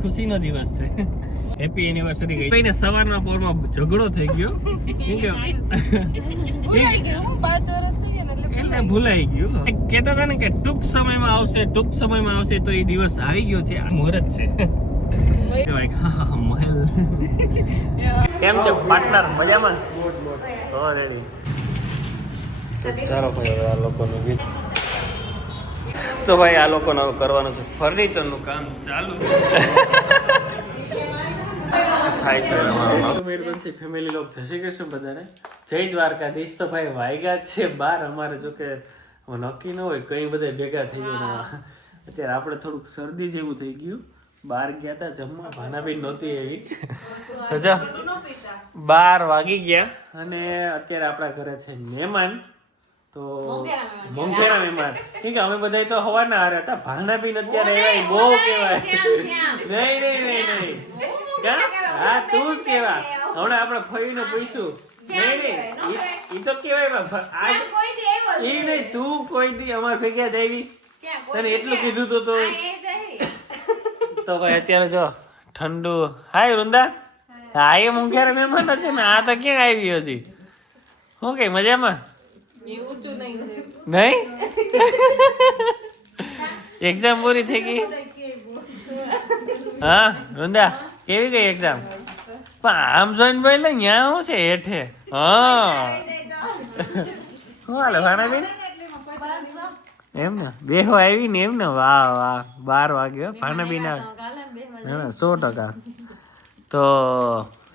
ખુશીનો દિવસ છે. હેપી એનિવર્સરી ગઈ. ભાઈને સવારના પોરમાં ઝઘડો થઈ ગયો કેમ કે ભૂલાઈ ગયું. હું 5 વર્ષ થઈ ગયા ને એટલે ભૂલાઈ ગયું. કહેતા હતા ને કે ટૂંક સમયમાં આવશે તો એ દિવસ આવી ગયો છે. આ મુહૂર્ત છે. મહેલ કેમ છે પાર્ટનર? મજામાં? તો રેડી. ચાલો ભાઈ હવે આ લોકોનું ગીત તો ભાઈ આ લોકોને હવે કરવાનું છે ફર્નિચરનું કામ ચાલુ થાય છે. મેરબંસી ફેમિલી લોક જય શ્રી કૃષ્ણ બધાને. જય દ્વારકાધીશ. તો ભાઈ વાગ્યા છે 12. અમારે જો કે નક્કી ન હોય કઈ બધા ભેગા થઈ ગયા. અત્યારે આપણે થોડુંક શરદી જેવું થઈ ગયું. બહાર ગયા હતા જમવા, ભાનાબેન નહોતી એવી. 12 વાગી ગયા અને અત્યારે આપણા ઘરે છે મહેમાન. તો મોંઘેરા મહેમાન ઠીક. અમે બધા તો હવાના હારે હતા. ભાનાબેન અત્યારે એવાય બહુ કહેવાય. નહીં હા તું જ કેવા. હમણાં આપણે ફઈને પૂછ્યું. નહીં ઈ તો કેવાય ઈ નહીં. તું કોઈ દી અમારે ભેગ્યા જ આવી તને એટલું કીધું તો ભાઈ અત્યારે જો ઠંડુ. હાય વૃંદા. હા એ મોંઘેરા મહેમાન છે ને. આ તો ક્યાં આવી હતી? શું કઈ મજામાં? નહીં એક્ઝામ પૂરી થઈ ગઈ? હા વૃંદા કેવી ગઈ એક્ઝામ? પણ આમ જોઈને ભાઈ લે ન્યા શું છે હેઠે? હા શું હાલે ભાણાબેન? એમ ને બેહો આવી ને? એમ ને વાહ વાહ. 12 વાગ્યો ભાણાબેન આવે. 100%. તો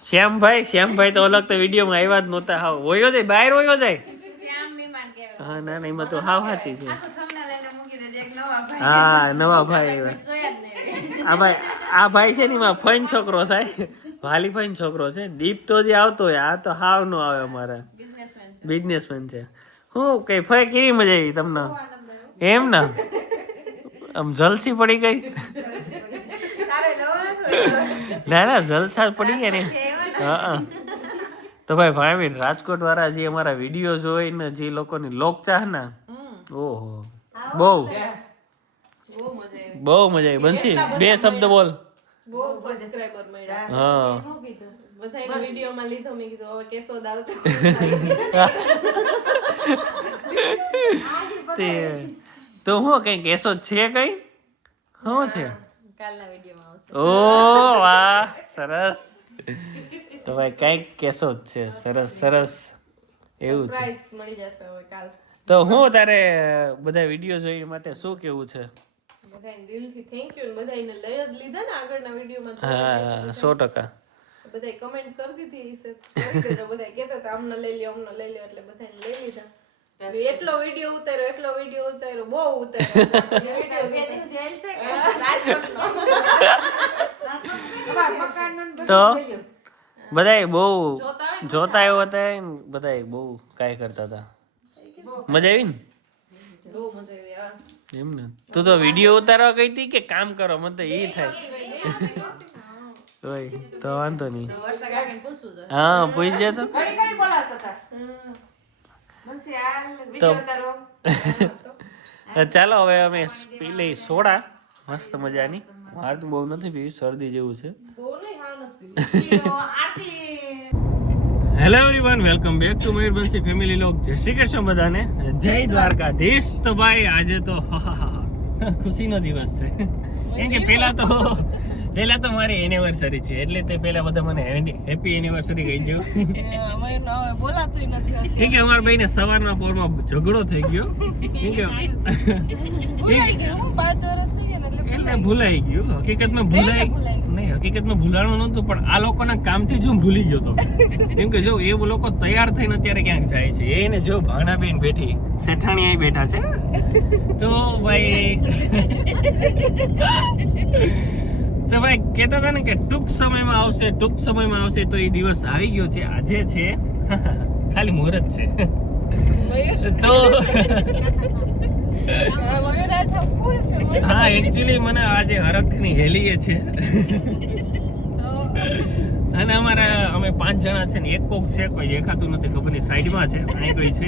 શ્યામભાઈ તો અલગ તો વિડીયોમાં આવ્યા જ નહોતા. હાવ વયો જાય બહાર વયો જાય. હા ના ના એમાં તો હાવ સાચી છે. હા નવા ભાઈ આ ભાઈ છે ને એમાં ફઈન છોકરો થાય. વાલી ફઈન છોકરો છે. દીપ તો જે આવતો હોય આ તો હાવ નો આવે. અમારા બિઝનેસમેન છે. હું કઈ ફઈ કેવી મજા આવી તમને? એમ ને આમ જલસી પડી ગઈ? ના જલસા પડી ગયા ને. હા તો ભાઈ ભાઈ રાજકોટ વાળા જે અમારા વિડીયો જોઈને જે લોકોની લોકચાહ ના ઓહો બહુ મજા આવી. બંસી 2 શબ્દ બોલ. બહુ સબસ્ક્રાઇબર મળ્યા. હા બધાના વિડીયોમાં લીધો. મેં કીધું હવે કેશોદ આવજો. તો હું કઈ કેશોદ છે કઈ? શું છે? કાલના વિડીયોમાં આવશે. ઓ વાહ સરસ. તો ભાઈ કઈક કેશોદ છે. સરસ એવું છે. પ્રાઇઝ મળી જશે હવે કાલ. તો હું તારે બધા વિડીયો જોઈ માટે શું કેવું છે? બધાને દિલથી થેન્ક યુ. બધાને લઈ જ લીધા ને આગળના વિડીયોમાં. હા 100%. બધાય કમેન્ટ કરી દીધી છે. કરી દેજો. બધાય કહેતા હતા અમને લઈ લ્યો એટલે બધાને લઈ લીધા. એટલો વિડીયો ઉતાર્યો બહુ ઉતાર્યો. તો બધાય બહુ જોતા આવ્યો હતા. બધાય બહુ કાંઈ કરતા હતા. મજા આવી ને? બહુ મજા આવી. એમ ને તું તો વિડીયો ઉતારવા ગઈ હતી કે કામ કરો? મને તો એ થાય. તો વાંધો નહીં. હા પૂછજે તો. ચાલો હવે અમે પી લઈ સોડા મસ્ત મજાની. મારે તો બહુ નથી પીવી, શરદી જેવું છે. Hello everyone, welcome back to Merbansi family લોક. જય શ્રી કૃષ્ણ બધાને. જય દ્વારકાધીશ. તો ભાઈ આજે તો ખુશીનો દિવસ છે. કેમ કે પેલા તો મારી એનિવર્સરી છે એટલે તે પેલા બધા મને હેપી એનિવર્સરી કહી દો. બોલાતું નથી. કેમ કે અમારા ભાઈને સવારના પોરમાં ઝઘડો થઈ ગયો કેમ કે ભૂલાઈ ગયું. હું 5 વર્ષ થઈ ગયા ને એટલે ભૂલાઈ ગયું. હકીકતમાં ભૂલાણું નહોતું પણ આ લોકોના કામથી જ હું ભૂલી ગયો હતો. કેમ કે જો એ લોકો તૈયાર થઈને અત્યારે ક્યાંક જાય છે. એને જો ભાણાબેન બેઠી, શેઠાણી અહીં બેઠા છે. તો ભાઈ કહેતા હતા ને કે ટૂંક સમયમાં આવશે તો એ દિવસ આવી ગયો છે. આજે છે ખાલી મુહૂર્ત છે. તો હા એકચ્યુઅલી મને આજે હરખની હેલી છે. અને અમે 5 જણા છે ને એક કોક છે, કોઈ દેખાતું નથી, ખબર નહીં સાઈડમાં છે, અહીં કોઈ છે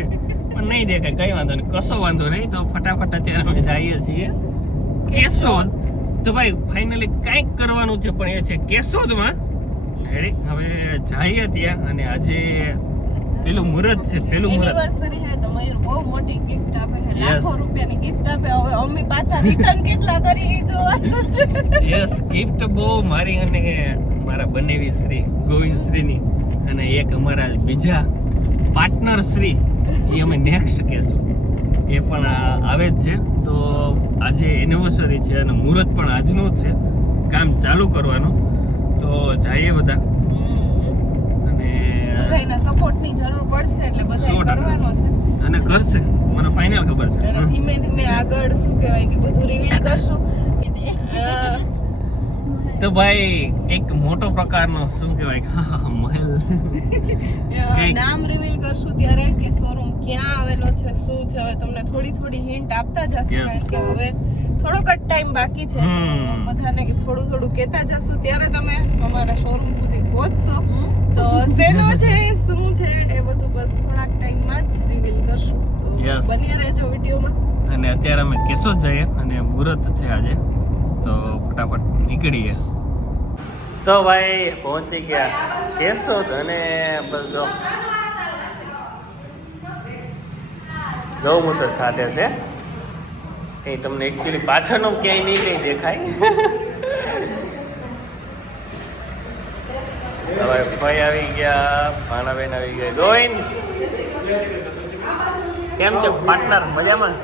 પણ નહીં દેખાય. કઈ વાંધો નહીં, કશો વાંધો નહીં. તો ફટાફટ અત્યારે અમે જઈએ છીએ કેશોદ. તો ભાઈ ફાઇનલી કંઈક કરવાનું છે, પણ એ છે કેશોદમાં. રેડી, હવે જઈએ ત્યાં. અને આજે પેલું મુહૂર્ત છે, પેલું મુહૂર્ત એનિવર્સરી છે તો મયુર બહુ મોટી ગિફ્ટ આપે છે, લાખો રૂપિયાની ગિફ્ટ આપે. હવે અમ્મી પાછા રિટર્ન કેટલા કરી એ જોવાનું છે. યસ, ગિફ્ટ બહુ મારી અને મારા બનેવી શ્રી ગોવિંદ શ્રીની, અને એક અમારા બીજા પાર્ટનર શ્રી, એ અમે નેક્સ્ટ કહેશું, એ પણ આવે જ છે. તો આજે એનિવર્સરી છે અને મુહૂર્ત પણ આજનું જ છે, કામ ચાલુ કરવાનું. તો જઈએ બધા, અને બધાયના સપોર્ટની જરૂર પડશે એટલે બધાય 100% કરવાનો છે અને કરશે, મને ફાઇનલ ખબર છે. અને ધીમે ધીમે આગળ શું કહેવાય કે બધું રિવીલ કરશું. તો ભાઈ એક મોટો પ્રકારનો શું કહેવાય મહેલ નામ રિવીલ કરશું ત્યારે કે શોરૂમ ક્યાં આવેલો છે, શું છે, હવે તમને થોડી થોડી હિન્ટ આપતા જશું. Yes. કારણ કે હવે થોડોક જ ટાઈમ બાકી છે, તો બધાને કે થોડું થોડું કહેતા જશું, ત્યારે તમે અમારા શોરૂમ સુધી પહોંચશો. તો શેનો છે, શું છે, એ બધું બસ થોડાક ટાઈમમાં જ રિવીલ કરશું. તો Yes. બન્યા રહેજો વિડીયોમાં. અને અત્યારે અમે કેશોદ જઈએ અને મુહૂર્ત છે આજે, તો ફટાફટ નીકળીએ. તો ભાઈ પહોંચી ગયા કેશોદ, અને બસ જો ગૌમૂત્ર છાંટે છે. એ તમને એકચ્યુઅલી પાછળનું ક્યાંય નહીં કંઈ દેખાય. હવે ભાઈ આવી ગયા, ભાણાબેન આવી ગયા. ગોવિંદ કેમ છે પાર્ટનર? મજામાં?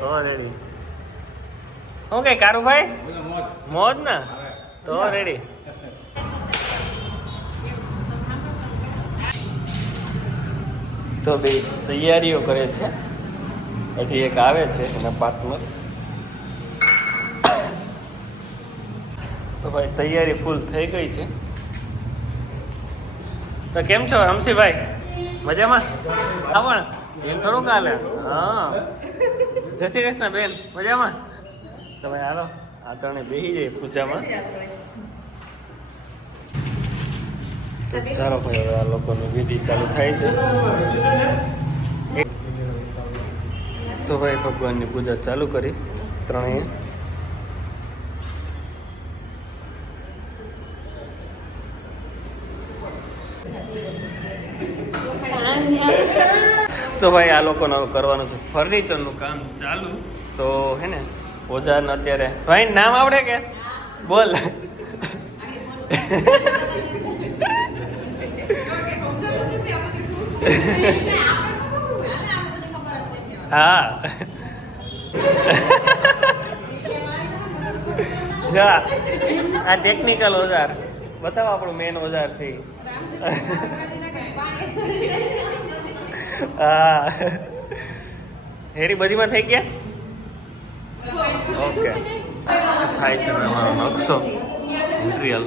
તો રેડી. શું કઈ કારુભાઈ? મોજ ના? તો રેડી. તો બે તૈયારીઓ કરે છે, પછી એક આવે છે એના પાર્ટનર. તો ભાઈ તૈયારી ફૂલ થઈ ગઈ છે. તો કેમ છો રમશીભાઈ? મજામાં? આવણ એમ થોડું કાલે. હા, જય શ્રી કૃષ્ણ બેન, મજામાં? તો ભાઈ હાલો આ ત્રણે બેસી જાય પૂજામાં. તો ચાલો ભાઈ હવે આ લોકોની વિધિ ચાલુ થાય છે. તો ભાઈ ભગવાનની પૂજા ચાલુ કરી ત્રણેય. તો ભાઈ આ લોકોને કરવાનું છે ફર્નિચરનું કામ ચાલુ. તો હે ને ઓઝારને અત્યારે ભાઈ નામ આવડે કે બોલ? હા જા આ ટેકનિકલ ઓઝાર બતાવો, આપણું મેન ઓઝાર છે. હા હેડી બધીમાં થઈ ગયા. ઓકે થાય છે અમારો નકશો મટીરિયલ.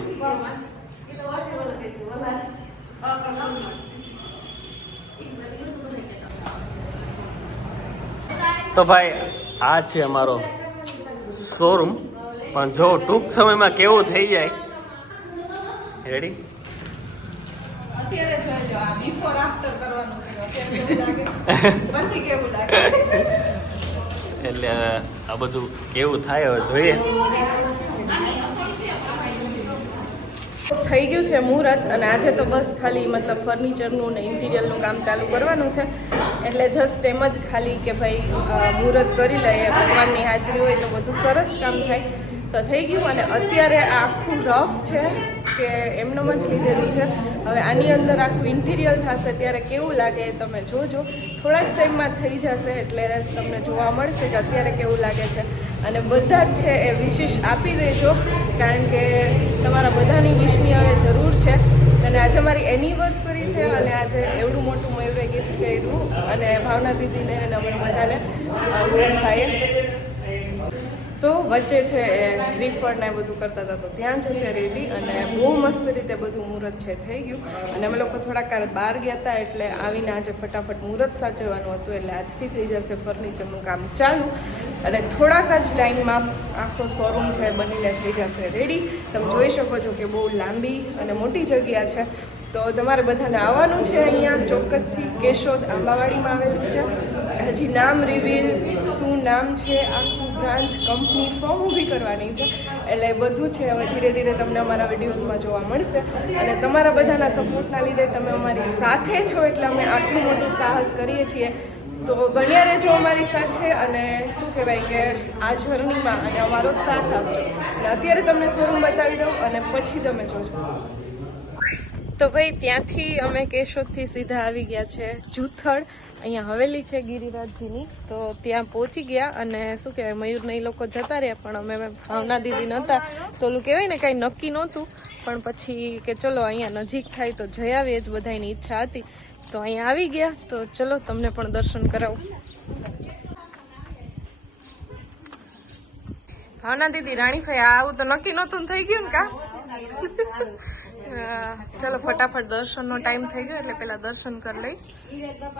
તો ભાઈ આ છે અમારો શોરૂમ, પણ જો ટૂંક સમયમાં કેવું થઈ જાય. રેડી? અત્યારે જોજો આ બિફોર આફ્ટર કરવાનું છે. અત્યારે કેવું લાગે, પછી કેવું લાગે. એટલે આ બધું કેવું થાય હવે જોઈએ. થઈ ગયું છે મુહૂર્ત, અને આજે તો બસ ખાલી મતલબ ફર્નિચરનું ને ઇન્ટિરિયરનું કામ ચાલુ કરવાનું છે. એટલે જસ્ટ એમ જ ખાલી કે ભાઈ મુહૂર્ત કરી લઈએ, ભગવાનની હાજરી હોય તો બધું સરસ કામ થાય. તો થઈ ગયું. અને અત્યારે આ આખું રફ છે કે એમનેમ જ લીધેલું છે. હવે આની અંદર આખું ઇન્ટિરિયર થશે ત્યારે કેવું લાગે એ તમે જોજો. થોડા જ ટાઈમમાં થઈ જશે એટલે તમને જોવા મળશે કે અત્યારે કેવું લાગે છે. અને બધા જ છે એ વિશેષ આપી દેજો, કારણ કે તમારા બધાની વિશની હવે જરૂર છે. અને આજે મારી એનિવર્સરી છે, અને આજે એવડું મોટું મયુરે ગિફ્ટ કર્યું, અને ભાવના દીદીને અને અમે બધાને ગોવિંદભાઈએ. તો વચ્ચે છે એ શ્રીફળ ને બધું કરતા હતા, તો ત્યાં જતે રેડી. અને બહુ મસ્ત રીતે બધું મુહૂર્ત છે થઈ ગયું. અને અમે લોકો થોડાક કાલ બહાર ગયા હતા, એટલે આવીને આજે ફટાફટ મુહૂર્ત સાચવવાનું હતું. એટલે આજથી થઈ જશે ફર્નિચરનું કામ ચાલુ, અને થોડાક જ ટાઈમમાં આખો શોરૂમ છે બનીને થઈ જશે રેડી. તમે જોઈ શકો છો કે બહુ લાંબી અને મોટી જગ્યા છે. તો તમારે બધાને આવવાનું છે અહીંયા ચોક્કસથી. કેશોદ આંબાવાડીમાં આવેલું છે. હજી નામ રિવીલ શું નામ છે આખું બ્રાન્ચ કંપની ફોર્મ ઊભી કરવાની છે. એટલે બધું છે હવે ધીરે ધીરે તમને અમારા વિડીયોઝમાં જોવા મળશે. અને તમારા બધાના સપોર્ટના લીધે તમે અમારી સાથે છો એટલે અમે આટલું મોટું સાહસ કરીએ છીએ. તો બન્યા રહેજો અમારી સાથે અને શું કહેવાય કે આ જર્નીમાં અને અમારો સાથ આપજો. અને અત્યારે તમને શોરૂમ બતાવી દઉં અને પછી તમે જોજો. તો ભાઈ ત્યાંથી અમે કેશોદથી સીધા આવી ગયા છે જુથડ. અહીંયા હવેલી છે ગિરિરાજજીની, તો ત્યાં પહોંચી ગયા. અને શું કહેવાય મયુરને એ લોકો જતા રહ્યા પણ અમે ભાવના દીદી નહોતા તો ઓલું કહેવાય ને કાંઈ નક્કી નહોતું. પણ પછી કે ચલો અહીંયા નજીક થાય તો જઈ આવીએ જ, બધાની ઈચ્છા હતી. તો અહીંયા આવી ગયા તો ચલો તમને પણ દર્શન કરાવું. ભાવના દીદી રાણીભાઈ આવું તો નક્કી નહોતું ને થઈ ગયું ને કા? ચલો ફટાફટ દર્શનનો ટાઈમ થઈ ગયો એટલે પેલા દર્શન કરી લઈ.